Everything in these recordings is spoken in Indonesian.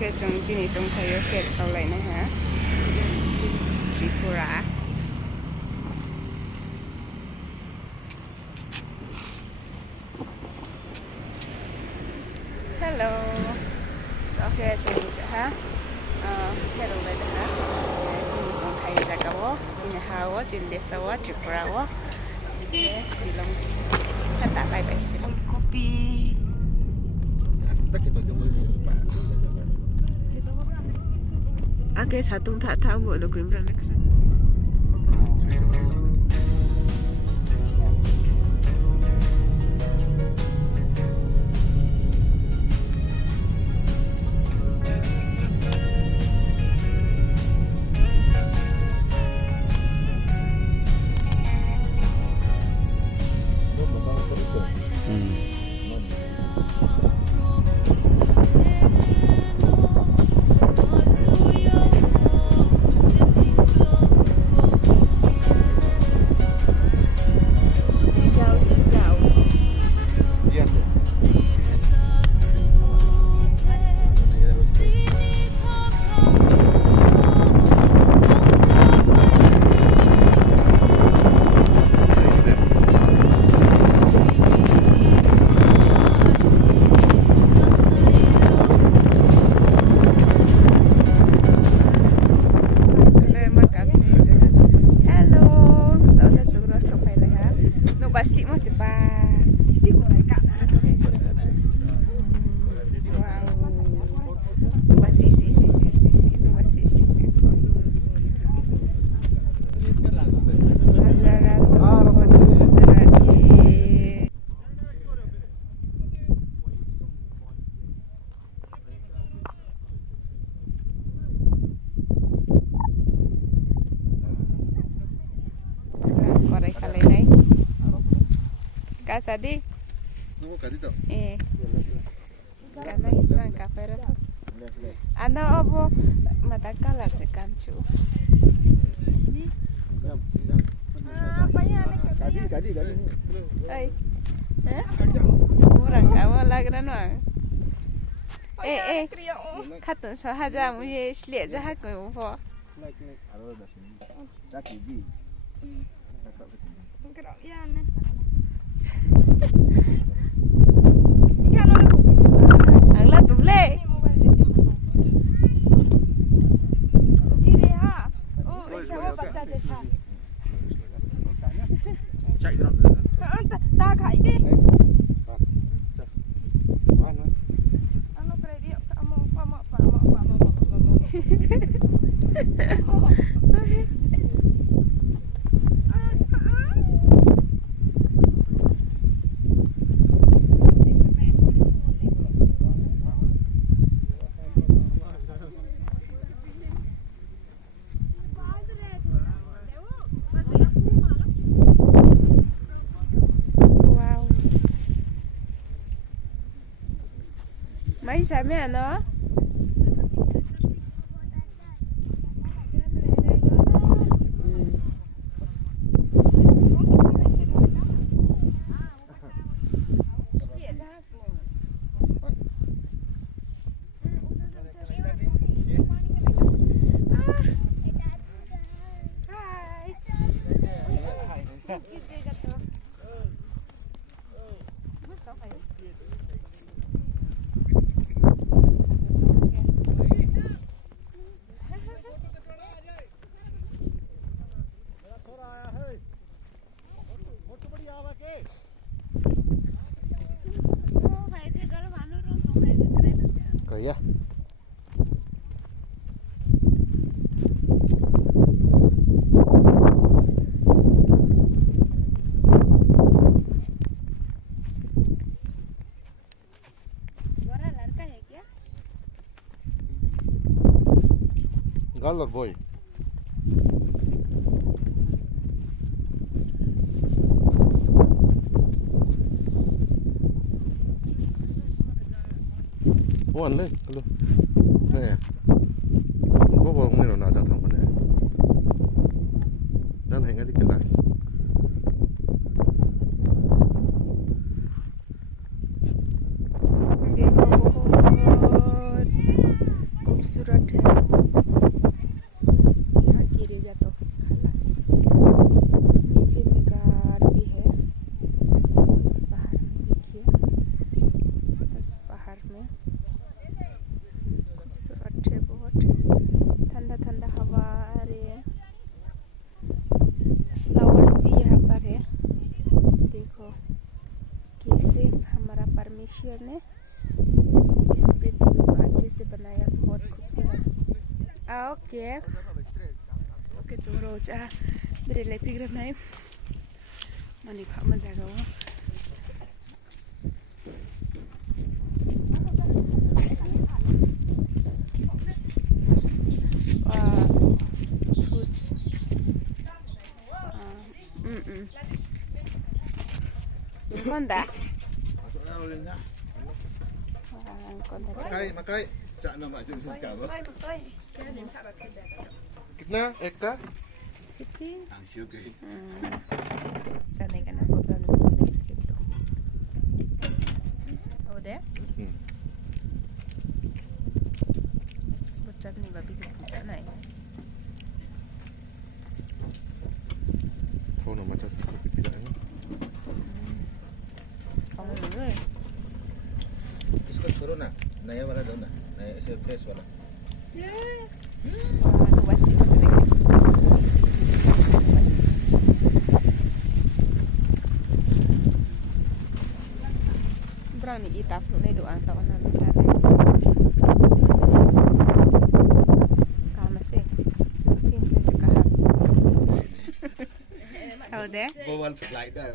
เคจงจีนี่ตรงไทยเขตเอาเลยนะฮะทริปุระฮัลโหลโอเคจีนี่จ้ะฮะเขตเอาเลยนะฮะจีนี่ตรงไทยจ้ะกับว่าจีนี่ฮาวจีนี่เดสว่าทริปุระว่าสิลงถ้าตัดไปสิลงkopi Agak satu tak tahu lo gue berani kan. Sadi? Karena hilang kafe itu. Anda apa mata kalar sekancu? Kadi. Hai. Kurang kamu lagi nang. Katun so haja muye sliat jahat kau apa? Angla tumle. Ini ha. Oh, siapa baca desa? Cak itu. Tak kai deh. Anu kredit kamu apa. Mấy sao mấy anh đó? Ya. Girl or boy? One leg, hello. There. What was only on Naja Tampa there? Don't hang at the glass. खूबसूरत है। यहाँ गिरेगा तो खलास। नीचे में कार भी है इस पहाड़ में, देखिए इस पहाड़ में खूबसूरत है बहुत। ठंडा ठंडा हवा आ रही है। फ्लावर्स भी यहाँ पर है। देखो कैसे हमारा परमेश्वर ने इस पृथ्वी को अच्छे से बनाया, बहुत खूबसूरत। ओके ओके जोरो जा मेरे लिए फिगर नहीं मनी भाव में जाएगा वो। Konda. Makai. Cak nama macam sekarang. Kitna? Ek ka? Sana ka na po ba ito? Oh, there? Bocak ni babi ko cak na eh. Kau nama macam tidak ni. इसको छोड़ो ना, नया वाला दो ना, नया ऐसे फ्रेश वाला। Wasi masa lagi. Wasi. Berani itaf lu nih doang tahu nama tadi. Kamu sih, cinta sekarang. Tahu deh? Bawal flight dah.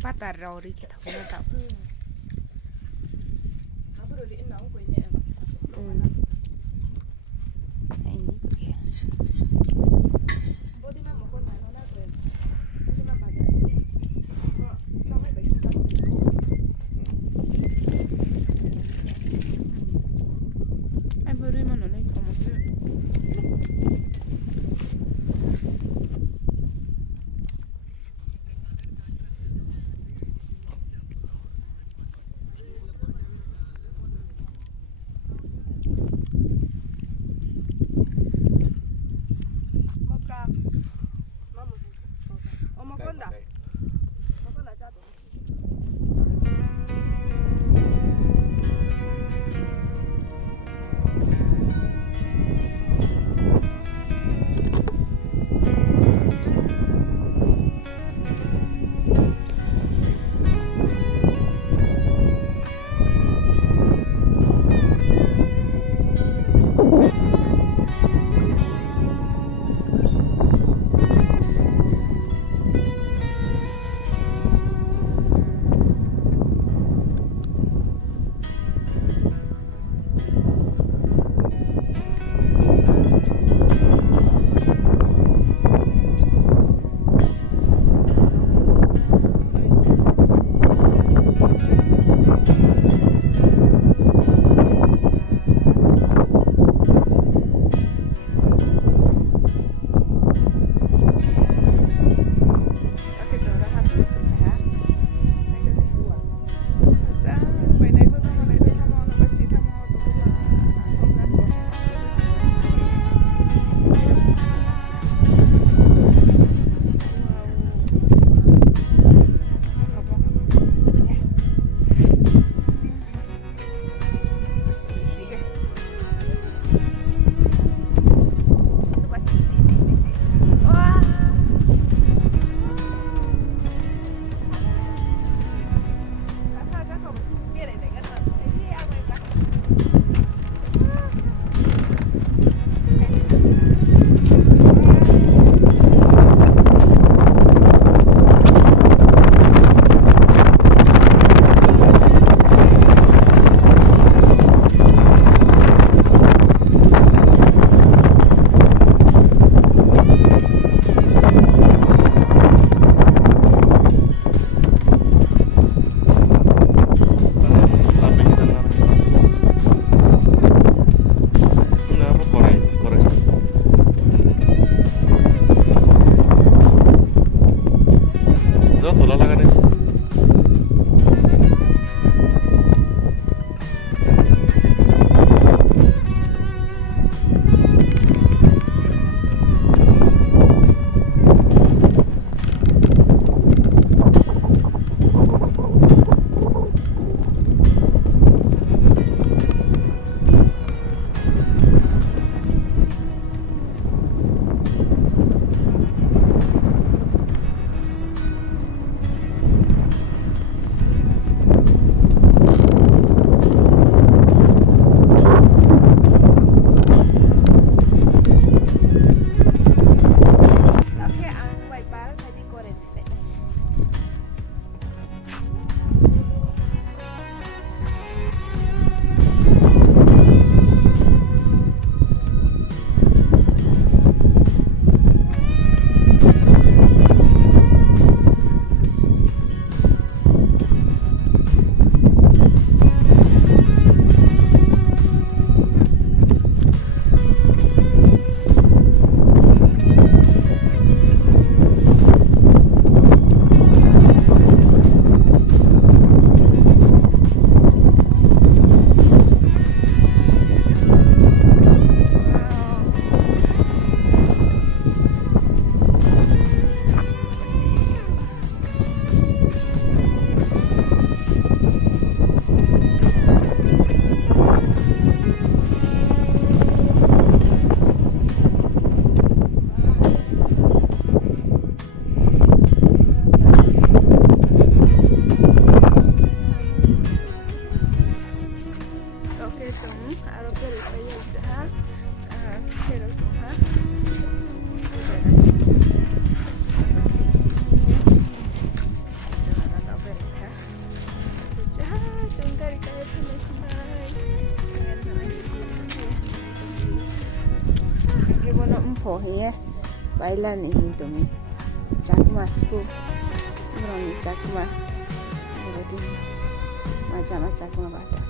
Batar rauri kita punya tak. Ini dia. Baru mana nih kamu? Gimana empohnya bailan ini tumi cakmasku berani cakma berarti macam-macam bata